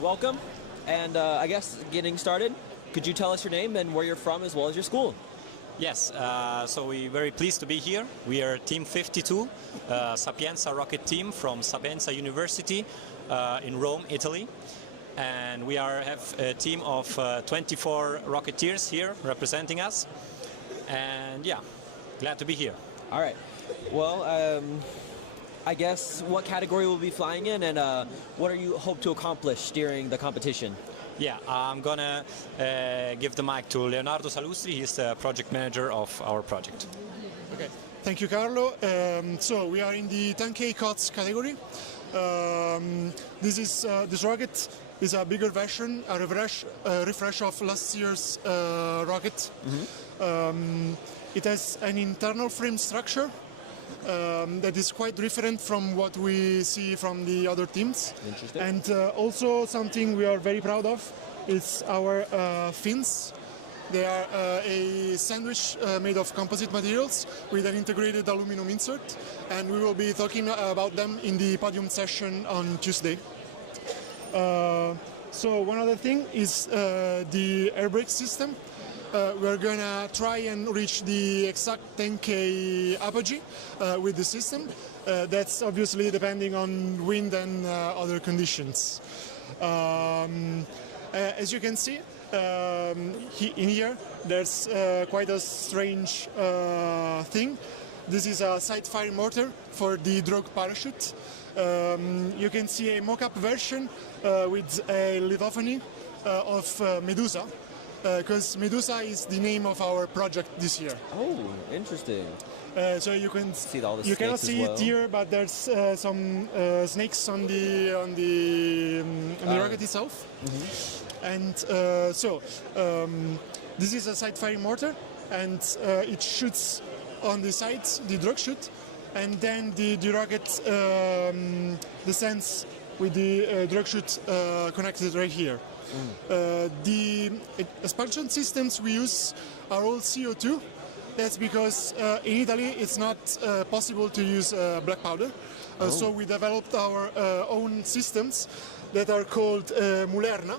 welcome. And I guess getting started, could you tell us your name and where you're from as well as your school? Yes, so we're very pleased to be here. We are Team 52, Sapienza Rocket Team from Sapienza University in Rome, Italy. And we have a team of 24 Rocketeers here representing us. And yeah, glad to be here. All right. Well, I guess what category will be flying in, and what are you hope to accomplish during the competition? Yeah, I'm gonna give the mic to Leonardo Salustri. He's the project manager of our project. Okay, thank you, Carlo. So we are in the 10K COTS category. This rocket is a bigger version, a refresh of last year's rocket. It has an internal frame structure that is quite different from what we see from the other teams. Interesting. And also something we are very proud of is our fins. They are a sandwich made of composite materials with an integrated aluminum insert, and we will be talking about them in the podium session on Tuesday. So one other thing is the air brake system. We're gonna try and reach the exact 10K apogee with the system. That's obviously depending on wind and other conditions. As you can see, in here there's quite a strange thing. This is a side-fire mortar for the drogue parachute. You can see a mock-up version with a lithophony of Medusa, because Medusa is the name of our project this year. Oh, interesting. So you can see all the you cannot snakes see as well. it here, but there's some snakes on the rocket itself. And this is a side-firing mortar, and it shoots on the sides, the drogue chute, and then the rocket descends with the drogue chute connected right here. The expulsion systems we use are all CO2. That's because in Italy it's not possible to use black powder. So we developed our own systems that are called Mulerna.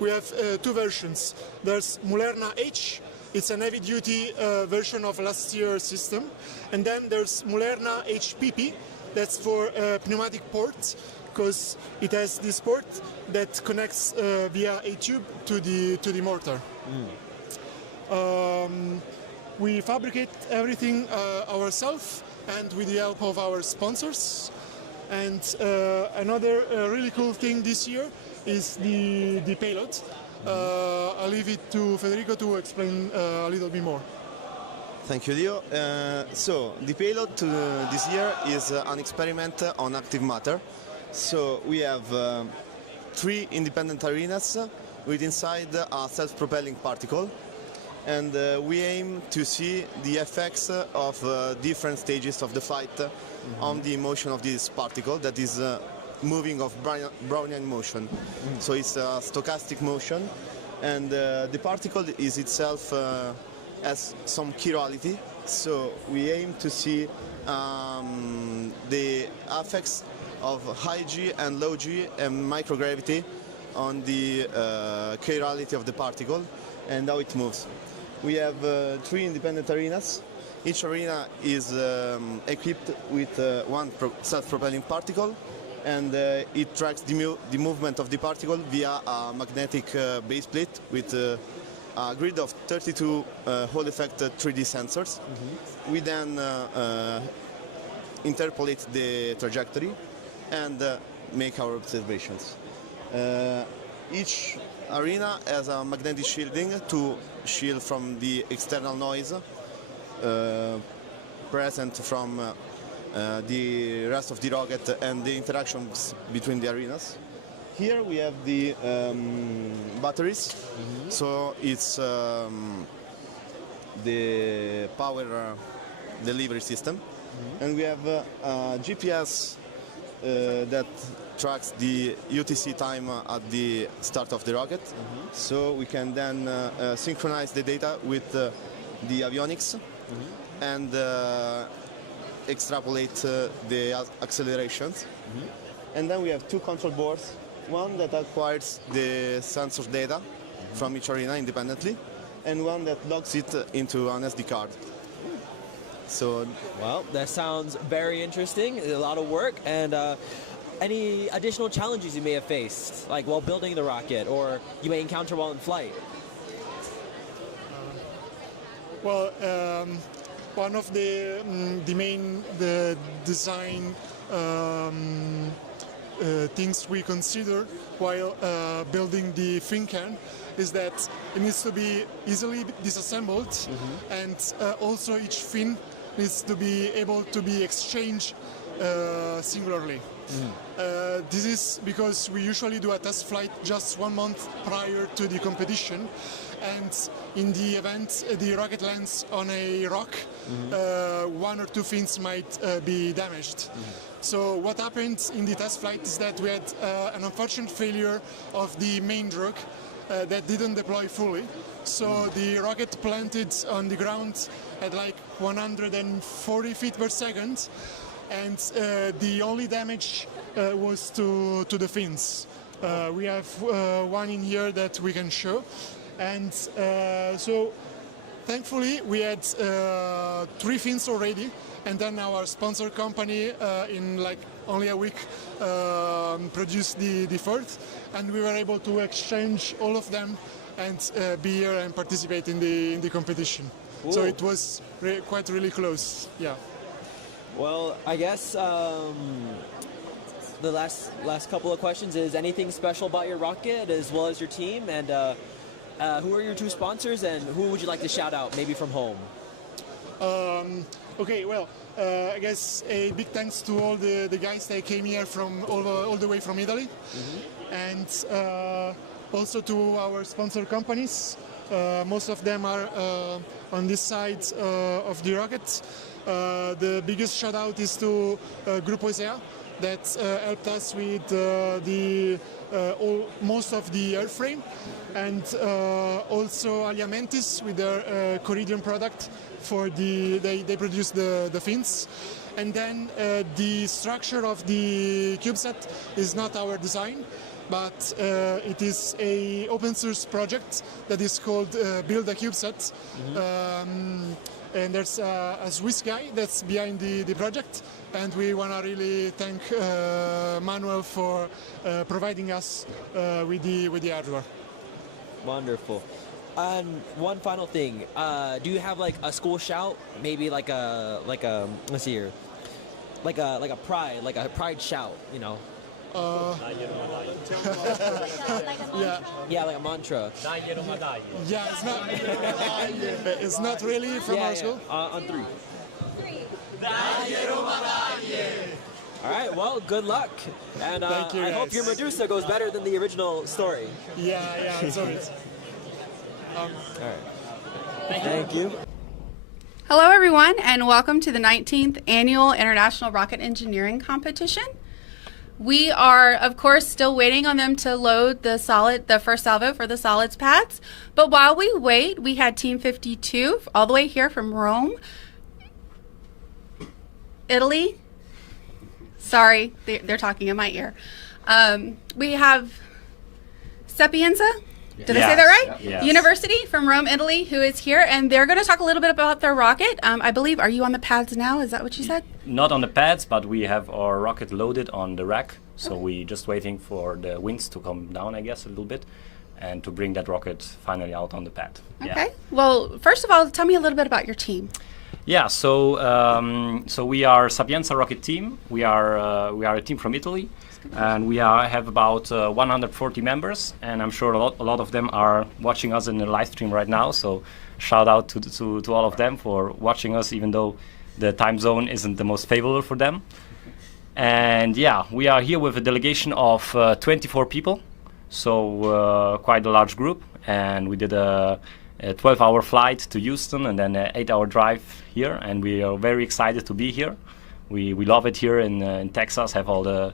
We have two versions. There's Mulerna H. It's an heavy-duty version of last year's system. And then there's Mulerna HPP. That's for pneumatic ports, because it has this port that connects via a tube to the mortar. We fabricate everything ourselves and with the help of our sponsors. And another really cool thing this year is the payload. I'll leave it to Federico to explain a little bit more. Thank you, Dio. So the payload this year is an experiment on active matter. So we have 3 independent arenas with inside a self-propelling particle, and we aim to see the effects of different stages of the flight on the motion of this particle that is moving of Brownian motion. So it's a stochastic motion, and the particle is itself has some chirality. So we aim to see the effects of high G and low G and microgravity on the chirality of the particle and how it moves. We have 3 independent arenas. Each arena is equipped with one self-propelling particle, and it tracks the movement of the particle via a magnetic base plate with a grid of 32 Hall effect 3D sensors. We then interpolate the trajectory and make our observations. Each arena has a magnetic shielding to shield from the external noise present from the rest of the rocket and the interactions between the arenas. Here we have the batteries, so it's the power delivery system, and we have a GPS that tracks the UTC time at the start of the rocket, so we can then synchronize the data with the avionics and extrapolate the accelerations. And then we have 2 control boards one that acquires the sensor data from each arena independently, and one that logs it into an SD card. So, Well, that sounds very interesting. A lot of work. And any additional challenges you may have faced, like while building the rocket, or you may encounter while in flight? Well, one of the main design things we consider while building the fin can is that it needs to be easily disassembled, and also each fin needs to be able to be exchanged singularly. This is because we usually do a test flight just 1 month prior to the competition, and in the event the rocket lands on a rock, 1 or 2 fins might be damaged. So what happened in the test flight is that we had an unfortunate failure of the main drug that didn't deploy fully. So the rocket planted on the ground at like 140 feet per second, and the only damage was to the fins. We have one in here that we can show, and so thankfully we had 3 fins already, and then our sponsor company in like only a week produced the fourth, and we were able to exchange all of them and be here and participate in the competition. Cool. So it was quite really close. Yeah. Well, I guess the last couple of questions is anything special about your rocket as well as your team, and who are your 2 sponsors, and who would you like to shout out, maybe from home? Okay, well, I guess a big thanks to all the guys that came here from all the way from Italy, and also to our sponsor companies. Most of them are on this side of the rocket. The biggest shout out is to Gruppo ESRA that helped us with most of the airframe, and also Aliamentis with their Coridian product for they produce the fins. And then the structure of the CubeSat is not our design, but it is a open source project that is called Build a CubeSat. And there's a Swiss guy that's behind the project, and we want to really thank Manuel for providing us with the hardware. Wonderful. And one final thing, do you have like a school shout, maybe like a let's see here, like a pride shout, you know? Yeah, like a mantra. Yeah, it's not really from our school. On 3. All right, well, good luck. And Thank you, I hope guys. your Medusa goes better than the original story. Yeah, sorry. All right. Thank you. Hello, everyone, and welcome to the 19th Annual International Rocket Engineering Competition. We are, of course, still waiting on them to load the first salvo for the solids pads. But while we wait, we had Team 52 all the way here from Rome, Italy. Sorry, they're talking in my ear. We have Sapienza. Did I say that right? Yes. University from Rome, Italy, who is here, and they're going to talk a little bit about their rocket. I believe, are you on the pads now? Is that what you said? Not on the pads, but we have our rocket loaded on the rack. So we're just waiting for the winds to come down, I guess, a little bit, and to bring that rocket finally out on the pad. Okay. Well, first of all, tell me a little bit about your team. Yeah. So we are Sapienza Rocket Team. We are a team from Italy, and we have about 140 members, and I'm sure a lot of them are watching us in the live stream right now. So shout out to all of them for watching us, even though the time zone isn't the most favorable for them. And yeah, we are here with a delegation of 24 people, so quite a large group, and we did a 12-hour flight to Houston and then an 8-hour drive here, and we are very excited to be here. We love it here in Texas, have all the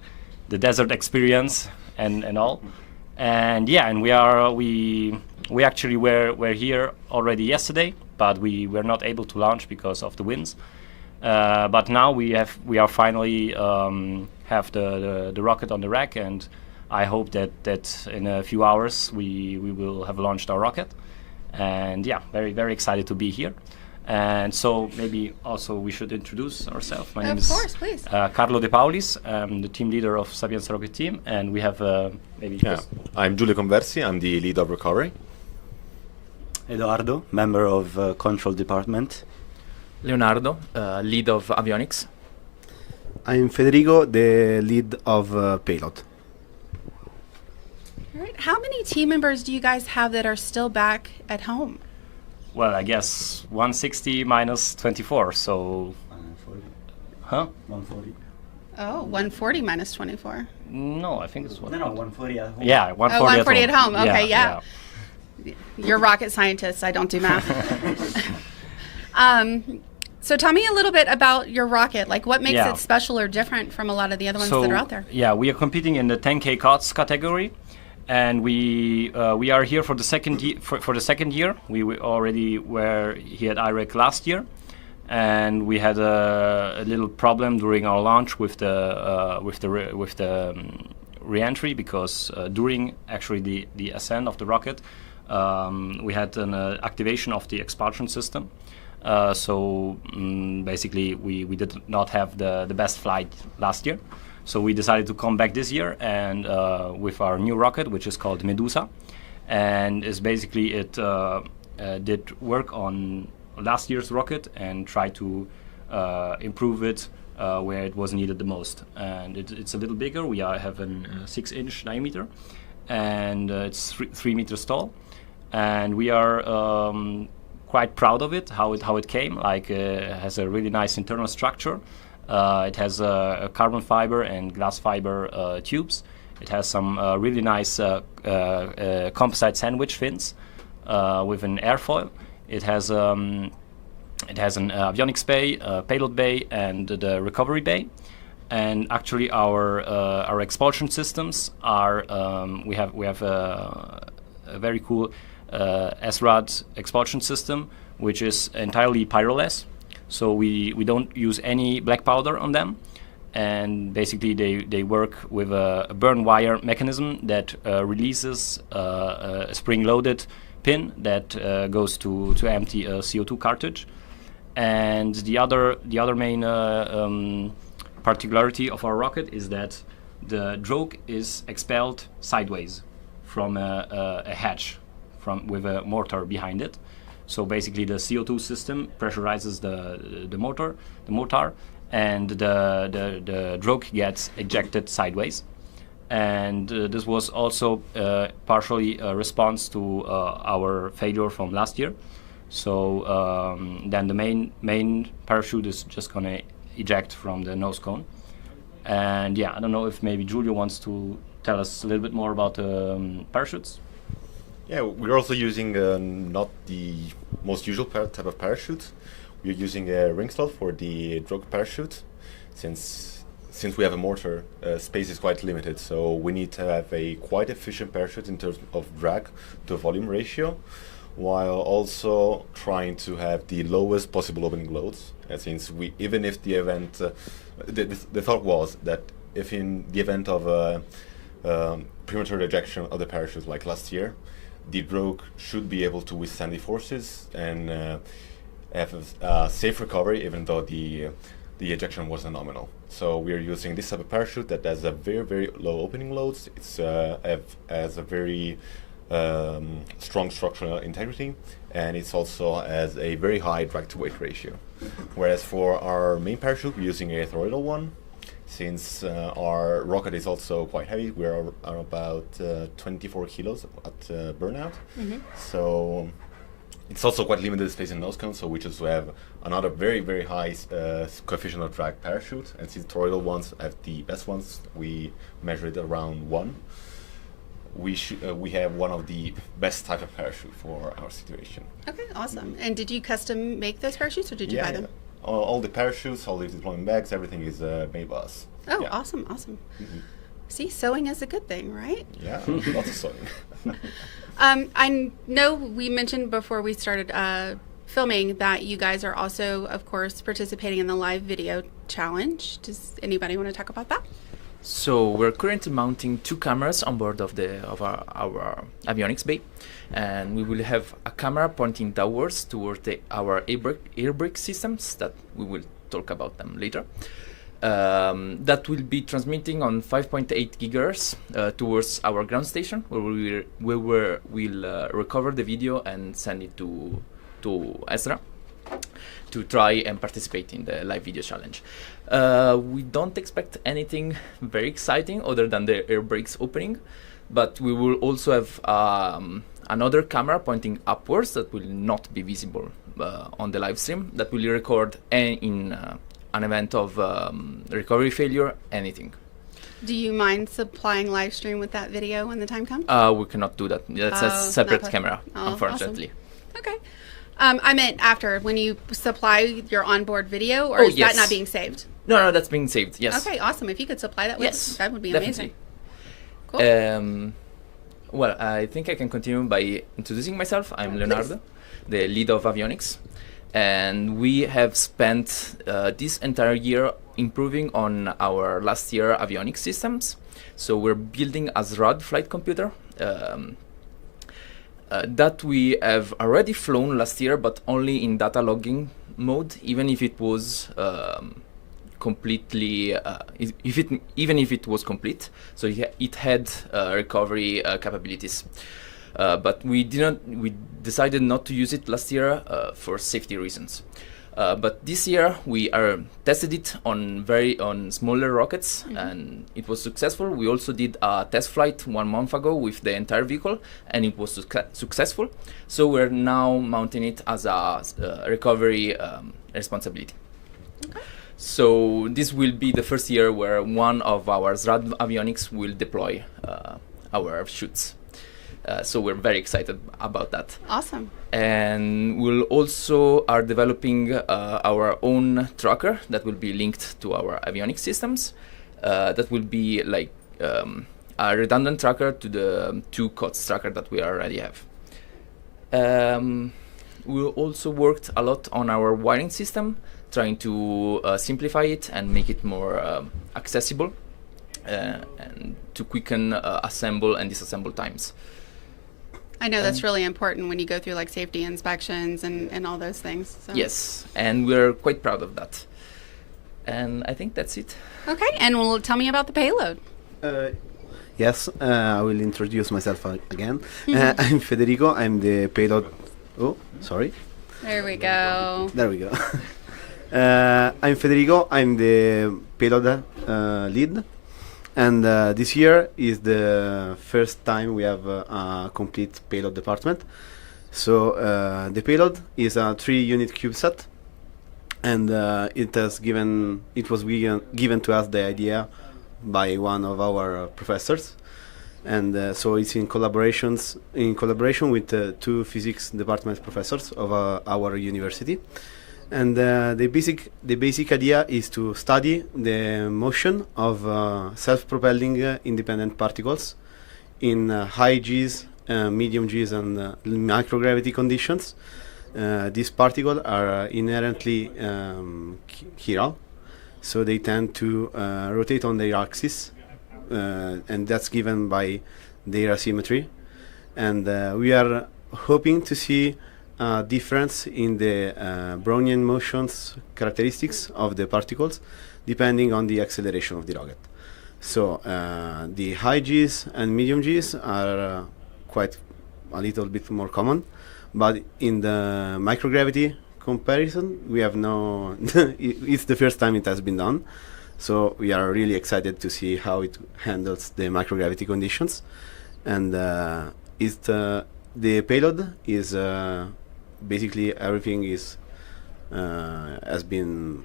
desert experience and all. And yeah, and we actually were here already yesterday, but we were not able to launch because of the winds. But now we are finally have the rocket on the rack, and I hope that in a few hours we will have launched our rocket. And yeah, very, very excited to be here. And so maybe also we should introduce ourselves. My name is please. Carlo De Paulis. I'm the team leader of Sapienza Rocket Team, and we have maybe. Yeah, I'm Giulio Conversi. I'm the lead of recovery. Edoardo, member of control department. Leonardo, lead of avionics. I'm Federico, the lead of payload. All right. How many team members do you guys have that are still back at home? Well, I guess 160 minus 24, so. 140. Huh? 140. Oh, 140 minus 24. No, I think it's No, 140 at home. Yeah, 140, Oh, 140 at home. Okay, yeah. You're rocket scientists. I don't do math. So tell me a little bit about your rocket. Like, what makes it special or different from a lot of the other ones that are out there? Yeah, we are competing in the 10K COTS category, and we are here for the second year. We already were here at IREC last year, and we had a little problem during our launch with the re-entry, because during actually the ascent of the rocket, we had an activation of the expulsion system. Basically, we did not have the best flight last year. So we decided to come back this year and with our new rocket, which is called Medusa. And is basically it did work on last year's rocket and try to improve it where it was needed the most. And it's a little bigger. We have a 6-inch diameter, and it's 3 meters tall. And we are quite proud of it, how it came. Like, it has a really nice internal structure. It has a carbon fiber and glass fiber tubes. It has some really nice composite sandwich fins with an airfoil. It has an avionics bay, payload bay, and the recovery bay. And actually, our expulsion systems are we have a very cool ESRA expulsion system, which is entirely pyroless. So we don't use any black powder on them, and basically they work with a burn wire mechanism that releases a spring-loaded pin that goes to empty a CO2 cartridge. And the other main particularity of our rocket is that the drogue is expelled sideways from a hatch with a mortar behind it. So basically, the CO2 system pressurizes the motor, and the drogue gets ejected sideways. And this was also partially a response to our failure from last year. So then the main parachute is just gonna eject from the nose cone. And yeah, I don't know if maybe Giulio wants to tell us a little bit more about parachutes. Yeah, we're also using not the most usual type of parachute. We're using a ring slot for the drogue parachute. Since we have a mortar, space is quite limited, so we need to have a quite efficient parachute in terms of drag to volume ratio, while also trying to have the lowest possible opening loads. Since even if the event, the thought was that if in the event of a premature ejection of the parachute like last year, the drogue should be able to withstand the forces and have a safe recovery, even though the ejection was nominal. So we are using this type of parachute that has a very, very low opening loads. It's has a very strong structural integrity, and it's also has a very high drag to weight ratio. Whereas for our main parachute, we're using a toroidal one. Since our rocket is also quite heavy, we are about 24 kilos at burnout. Mm-hmm. So it's also quite limited space in nose cone, so we just have another very, very high coefficient of drag parachute. And since toroidal ones have the best ones, we measured around 1. We have one of the best type of parachute for our situation. Okay, awesome. And did you custom make those parachutes, or did you buy them? All the parachutes, all the deployment bags, everything is made by us. Oh, yeah. Awesome. Mm-hmm. See, sewing is a good thing, right? Yeah, lots of sewing. I know we mentioned before we started filming that you guys are also, of course, participating in the live video challenge. Does anybody want to talk about that? So we're currently mounting 2 cameras on board of our avionics bay, and we will have a camera pointing downwards toward our air brake systems that we will talk about them later. That will be transmitting on 5.8 gigahertz towards our ground station, where we'll recover the video and send it to ESRA to try and participate in the live video challenge. We don't expect anything very exciting other than the air brakes opening, but we will also have another camera pointing upwards that will not be visible on the live stream, that will record in an event of recovery failure, anything. Do you mind supplying live stream with that video when the time comes? We cannot do that. That's a separate camera, unfortunately. Awesome. Okay. I meant after, when you supply your onboard video, or is that not being saved? No, that's being saved, yes. Okay, awesome. If you could supply that, that would be definitely. Amazing. Cool. Well, I think I can continue by introducing myself. I'm Leonardo, the lead of avionics. And we have spent this entire year improving on our last year avionics systems. So we're building a SRAD flight computer that we have already flown last year, but only in data logging mode, even if it was completely, even if it was complete. So it had recovery capabilities. But we decided not to use it last year for safety reasons. But this year we tested it on smaller rockets, and it was successful. We also did a test flight 1 month ago with the entire vehicle, and it was successful. So we're now mounting it as a recovery responsibility. Okay. So this will be the first year where one of our SRAD avionics will deploy our chutes. So we're very excited about that. Awesome. And we'll also are developing our own tracker that will be linked to our avionics systems. That will be like a redundant tracker to the 2 COTS tracker that we already have. We also worked a lot on our wiring system, trying to simplify it and make it more accessible, and to quicken assemble and disassemble times. I know that's really important when you go through like safety inspections and all those things. So. Yes, and we're quite proud of that. And I think that's it. Okay, and tell me about the payload. Yes, I will introduce myself again. I'm Federico. I'm the payload. Oh, sorry. There we go. There we go. I'm Federico. I'm the payload lead. And this year is the first time we have a complete payload department. So the payload is a 3-unit CubeSat, and it was given to us the idea by one of our professors, and so it's in collaboration with 2 physics department professors of our university. And the basic idea is to study the motion of self-propelling independent particles in high G's, medium G's, and microgravity conditions. These particles are inherently chiral, so they tend to rotate on their axis, and that's given by their asymmetry. And we are hoping to see a difference in the Brownian motions characteristics of the particles depending on the acceleration of the rocket. So the high G's and medium G's are quite a little bit more common, but in the microgravity comparison we have no it's the first time it has been done, so we are really excited to see how it handles the microgravity conditions. And the payload is basically everything is has been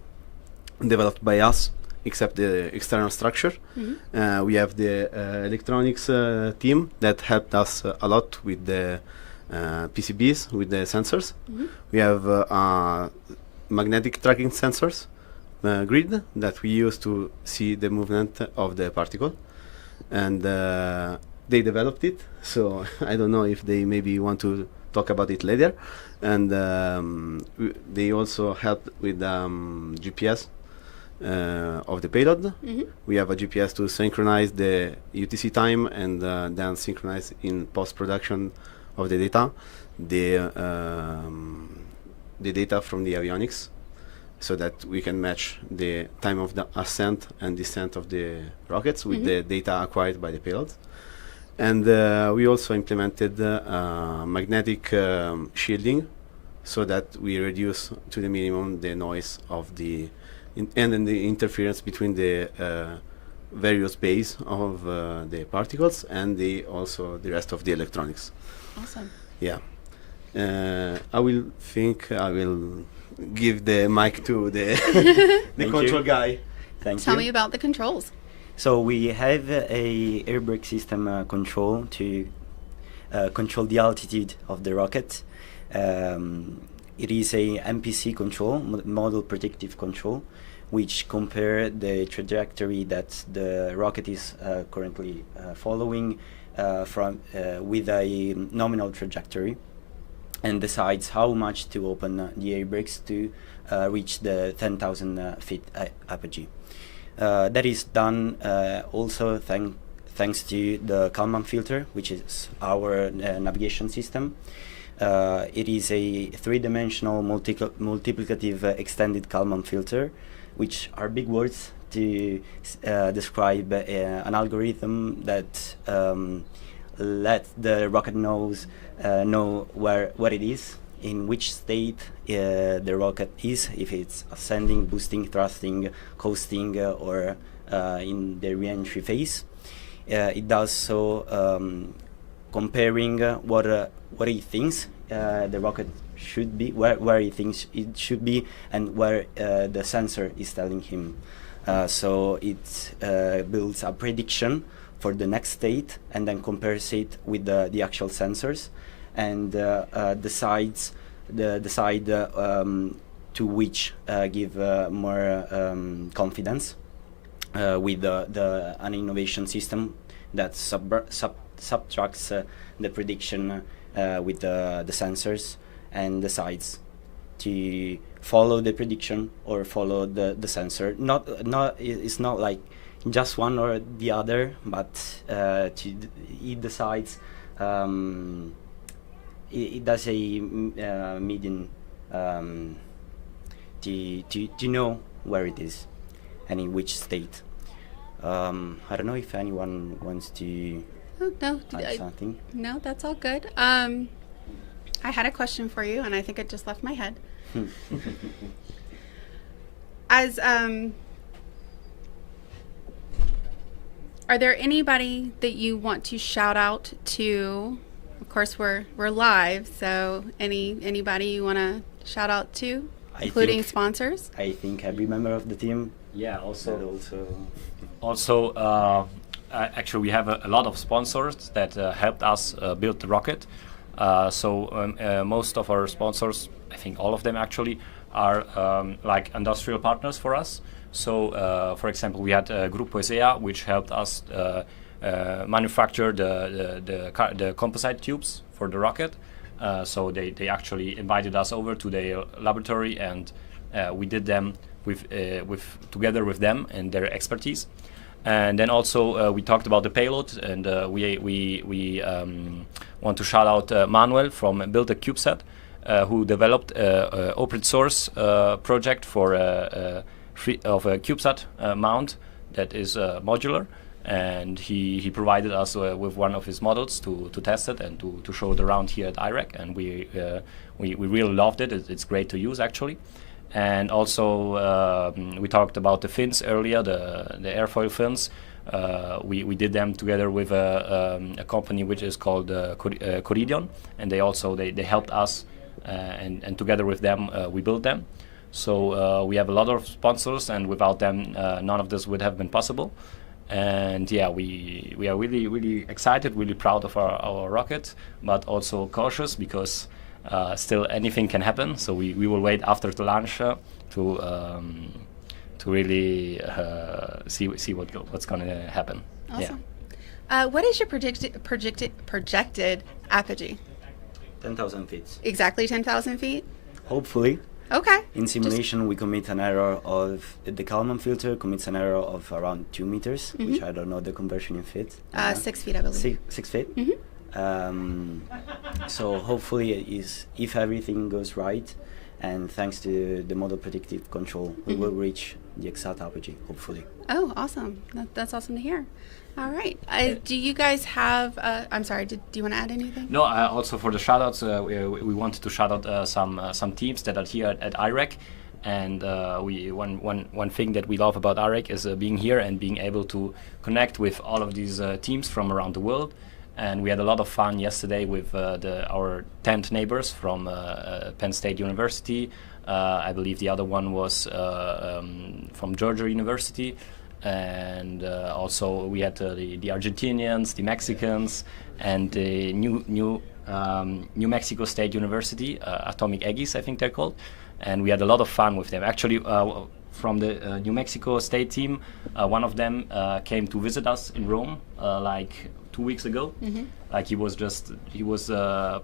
developed by us except the external structure. We have the electronics team that helped us a lot with the PCBs, with the sensors. We have magnetic tracking sensors grid that we use to see the movement of the particle, and they developed it, so I don't know if they maybe want to talk about it later. And they also helped with GPS of the payload. We have a GPS to synchronize the UTC time and then synchronize in post-production of the data, the data from the avionics, so that we can match the time of the ascent and descent of the rockets with the data acquired by the payload. And we also implemented magnetic shielding, so that we reduce to the minimum the noise of the and the interference between the various bays of the particles and also the rest of the electronics. Awesome. Yeah. I will give the mic to the control guy. Thank you. Tell me about the controls. So we have a air brake system control to control the altitude of the rocket. It is a MPC control, model predictive control, which compare the trajectory that the rocket is currently following with a nominal trajectory, and decides how much to open the air brakes to reach the 10,000 feet apogee. That is done also thanks to the Kalman filter, which is our navigation system. It is a three-dimensional multiplicative extended Kalman filter, which are big words to describe an algorithm that let the rocket know where it is, in which state the rocket is, if it's ascending, boosting, thrusting, coasting, or in the re-entry phase. It does so comparing what he thinks the rocket should be, where he thinks it should be, and where the sensor is telling him. So it builds a prediction for the next state and then compares it with the actual sensors, and decides to which give more confidence with an innovation system that subtracts the prediction with the sensors and decides to follow the prediction or follow the sensor. It's not like just one or the other, but it decides. It does a median to know where it is and in which state. I don't know if anyone wants to add something. No, that's all good. I had a question for you, and I think it just left my head. As are there anybody that you want to shout out to? Of course, we're live, so anybody you want to shout out to, including sponsors? I think every member of the team. Yeah, also actually we have a lot of sponsors that helped us build the rocket. Most of our sponsors, I think all of them actually, are like industrial partners for us. So, for example, we had Gruppo ESEA, which helped us manufacture the composite tubes for the rocket. So they actually invited us over to their laboratory, and we did them together with them and their expertise. And then also we talked about the payload, and we want to shout out Manuel from Build a CubeSat, who developed an open source project for a CubeSat mount that is modular, and he provided us with one of his models to test it and to show it around here at IREC, and we really loved it. It's great to use actually. And also we talked about the fins earlier, the airfoil fins. We did them together with a company which is called Coridion, and they helped us, and together with them we built them. So we have a lot of sponsors, and without them none of this would have been possible. And yeah, we are really excited, really proud of our rocket, but also cautious because still anything can happen. So we will wait after the launch to really see what's going to happen. Awesome. Yeah. What is your projected apogee? 10,000 feet. Exactly 10,000 feet? Hopefully. Okay. In simulation, we commit an error of the Kalman filter commits an error of around 2 meters, which I don't know the conversion in feet. 6 feet, I believe. 6 feet. So hopefully, if everything goes right, and thanks to the model predictive control, we will reach the exact apogee. Hopefully. Oh, awesome! That's awesome to hear. All right. Do you guys have? I'm sorry. Do you want to add anything? No, also for the shoutouts, we wanted to shout out some teams that are here at IREC, and one thing that we love about IREC is being here and being able to connect with all of these teams from around the world. And we had a lot of fun yesterday with our tent neighbors from Penn State University. I believe the other one was from Georgia University. And also we had the Argentinians, the Mexicans, and the New Mexico State University, Atomic Aggies, I think they're called. And we had a lot of fun with them. Actually, from the New Mexico State team, one of them came to visit us in Rome like 2 weeks ago. Like he was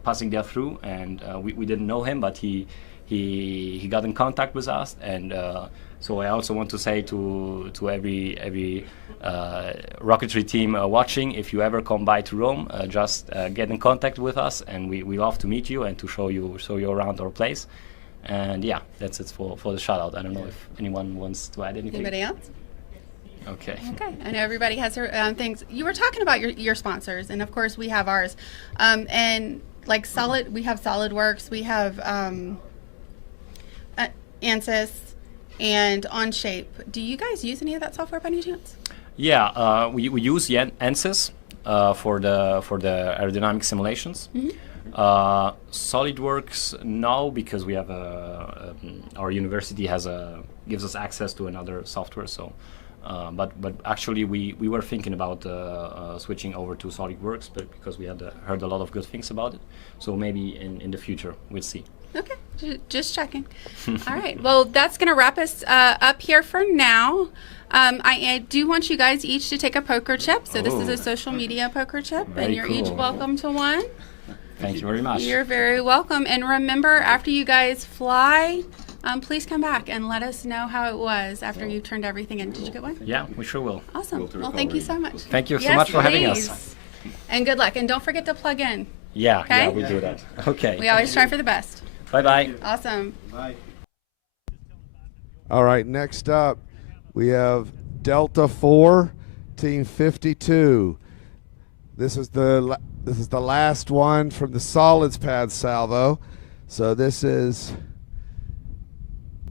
passing there through, and we didn't know him, but he got in contact with us, and so I also want to say to every rocketry team watching, if you ever come by to Rome, just get in contact with us, and we love to meet you and to show you around our place. And yeah, that's it for the shout out. I don't know if anyone wants to add anything. Anybody else? Okay. Okay. I know everybody has their things. You were talking about your sponsors, and of course we have ours. And like we have SolidWorks, we have ANSYS, and OnShape. Do you guys use any of that software by any chance? Yeah, we use ANSYS for the aerodynamic simulations. SolidWorks no, because we have our university gives us access to another software. So, but actually we were thinking about switching over to SolidWorks, but because we had heard a lot of good things about it. So maybe in the future we'll see. Okay, just checking. All right. Well, that's going to wrap us up here for now. I do want you guys each to take a poker chip. So this is a social media poker chip, and you're each welcome to one. Thank you very much. You're very welcome. And remember, after you guys fly, please come back and let us know how it was after you turned everything in. Did you get one? Yeah, we sure will. Awesome. Well, thank you so much. Thank you so much for having us. And good luck. And don't forget to plug in. Yeah, okay? Yeah, we do that. Okay. We always try for the best. Bye-bye. Awesome. Bye. All right, next up, we have Delta 4, Team 52. This is the last one from the solids pad salvo. So this is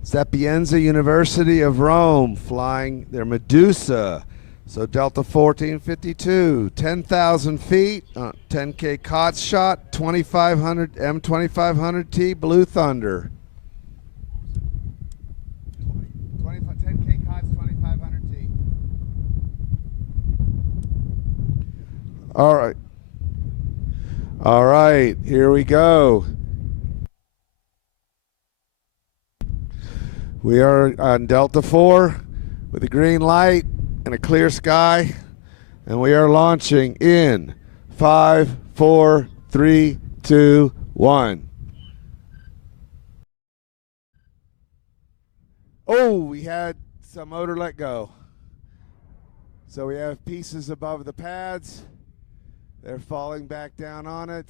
Sapienza University of Rome flying their Medusa. So Delta 1452, 10,000 feet, 10K COTS shot, 2500 M2500T Blue Thunder. 10K COTS, 2500T. All right. All right, here we go. We are on Delta 4 with a green light and a clear sky, and we are launching in 5, 4, 3, 2, 1. Oh, we had some motor let go. So we have pieces above the pads. They're falling back down on it.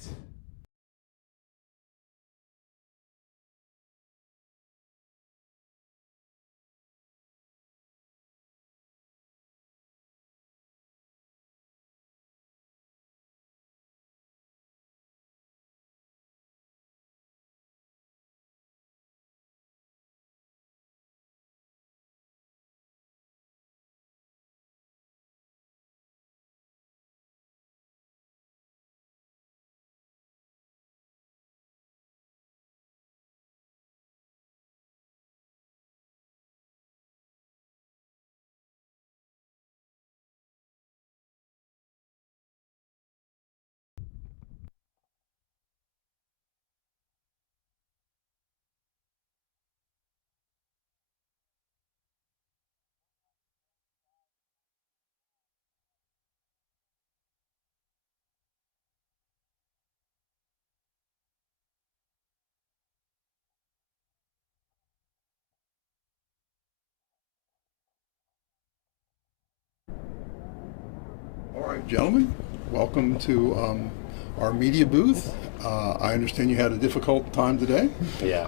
right, gentlemen, welcome to our media booth. I understand you had a difficult time today. Yeah.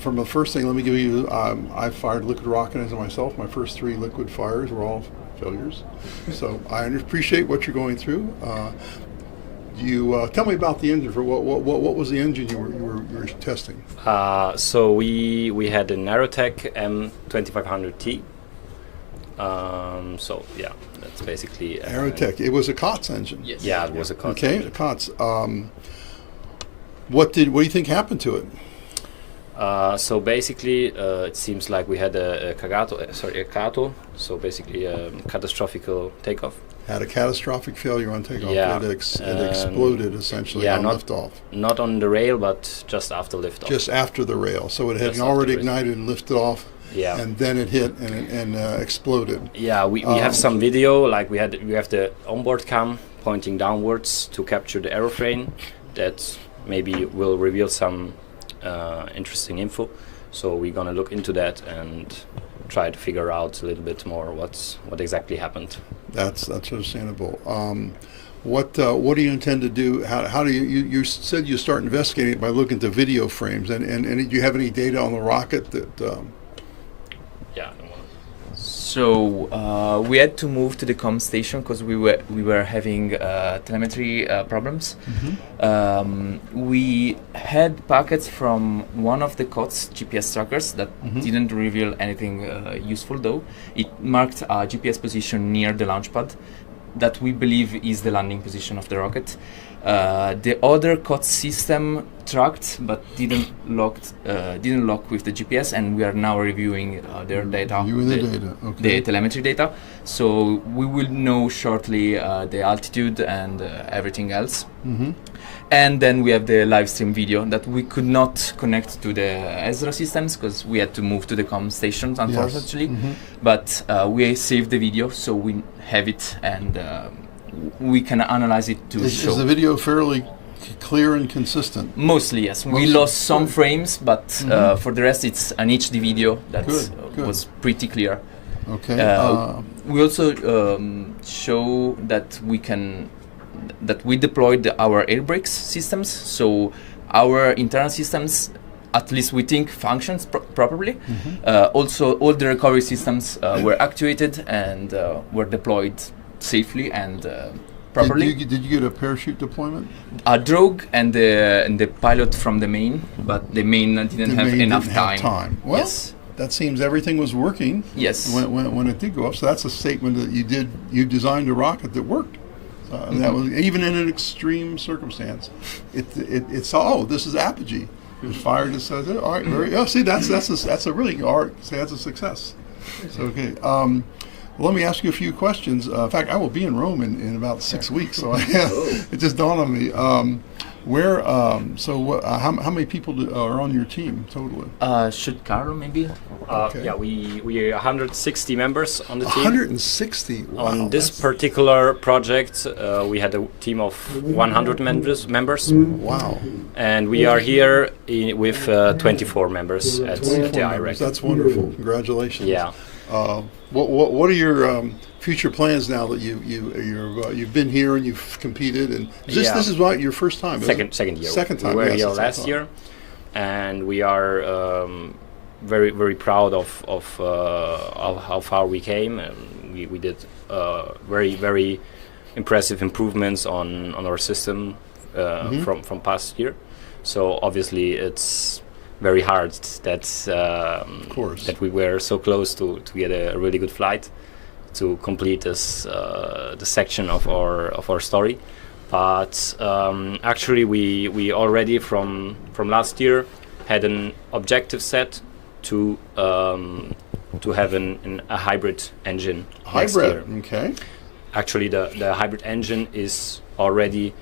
From the first thing, let me give you, I fired liquid rocket engine myself. My first 3 liquid fires were all failures. So I appreciate what you're going through. You tell me about the engine. For what was the engine you were testing? So we had an Aerotech M2500T. So yeah, that's basically Aerotech. It was a COTS engine. Yes. Yeah, it was a COTS okay, engine. Okay, COTS. What do you think happened to it? So basically, it seems like we had a CATO, so basically a catastrophic takeoff. Had a catastrophic failure on takeoff. Yeah. It exploded essentially on liftoff. Not on the rail, but just after liftoff. Just after the rail. So it had already ignited and lifted off. Yeah. And then it hit and exploded. Yeah, we have some video. Like we have the onboard cam pointing downwards to capture the aeroplane. That maybe will reveal some interesting info. So we're gonna look into that and try to figure out a little bit more what exactly happened. That's understandable. What do you intend to do? How do you said you start investigating it by looking at the video frames and do you have any data on the rocket that? Yeah. So we had to move to the comm station because we were having telemetry problems. We had packets from one of the COTS GPS trackers that didn't reveal anything useful though. It marked a GPS position near the launch pad that we believe is the landing position of the rocket. The other COTS system tracked but didn't lock with the GPS, and we are now reviewing their data, the telemetry data. So we will know shortly the altitude and everything else. And then we have the live stream video that we could not connect to the ESRA systems because we had to move to the comm stations, unfortunately. But we saved the video, so we have it and we can analyze it to show. Is the video fairly clear and consistent? Mostly, yes. We lost some frames, but for the rest, it's an HD video that was pretty clear. Okay. We also show that we deployed our air brakes systems, so our internal systems, at least we think, functions properly. Also, all the recovery systems were actuated and were deployed safely and properly. Did you get a parachute deployment? A drogue and the pilot from the main, but the main didn't have enough time. Well, yes. That seems everything was working. Yes. When it did go up, so that's a statement that you designed a rocket that worked. That was even in an extreme circumstance. It's this is apogee. It was fired. It says it. All right. See, that's a really that's a success. So, okay. Let me ask you a few questions. In fact, I will be in Rome in about 6 weeks, so it just dawned on me. How many people are on your team totally? Should Carlo maybe? Yeah, we are 160 members on the team. 160. Wow, on this particular project, we had a team of 100 members. Wow. And we are here with 24 members at the IREC. That's wonderful. Congratulations. Yeah. What are your future plans now that you've been here and you've competed? And this is what your first time? Second year. Second time. We were here last year, and we are very very proud of how far we came, and we did very very impressive improvements on our system from past year. So obviously it's very hard that we were so close to get a really good flight to complete this the section of our story. But actually we already from last year had an objective set to have a hybrid engine next year. Okay. Actually the hybrid engine is already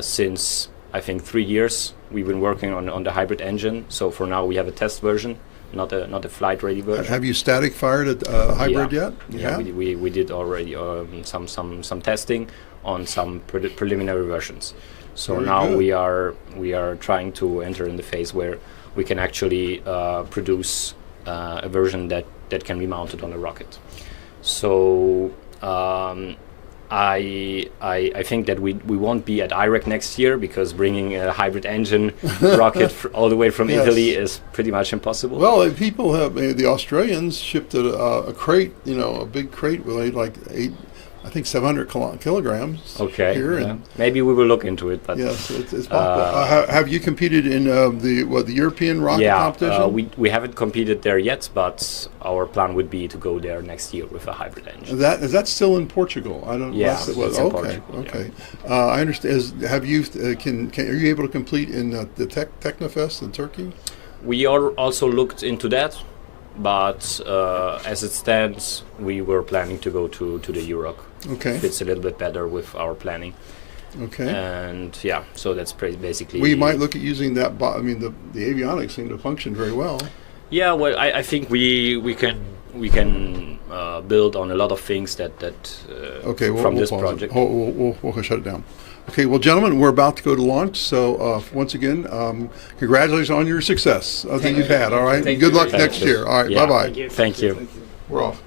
since I think 3 years we've been working on the hybrid engine. So for now we have a test version, not a flight ready version. Have you static fired a hybrid yet? Yeah, we did already some testing on some preliminary versions. So Very now good. we are trying to enter in the phase where we can actually produce a version that can be mounted on a rocket. So I think that we won't be at IREC next year because bringing a hybrid engine rocket all the way from Yes. Italy is pretty much impossible. Well, people have the Australians shipped a crate, a big crate with like 700 kilograms. Okay, here, yeah. and Maybe we will look into it. But yes, it's possible. Have you competed in the European rocket competition? We haven't competed there yet, but our plan would be to go there next year with a hybrid engine. Is that still in Portugal? I don't. Yeah, last it it's was. in Okay, Portugal, okay. I understand. Have you? Are you able to complete in the Technofest in Turkey? We also looked into that, but as it stands, we were planning to go to the EUROC. Okay. Fits a little bit better with our planning. Okay. And yeah, so that's basically. We might look at using that. I mean, the avionics seem to function very well. Yeah, well, I think we can build on a lot of things that okay, from this pause it. project. We'll shut it down. Okay, well, gentlemen, we're about to go to launch. So once again, congratulations on your success that you've had. All right, good luck next year. All right, Yeah. bye bye. Thank you. We're off.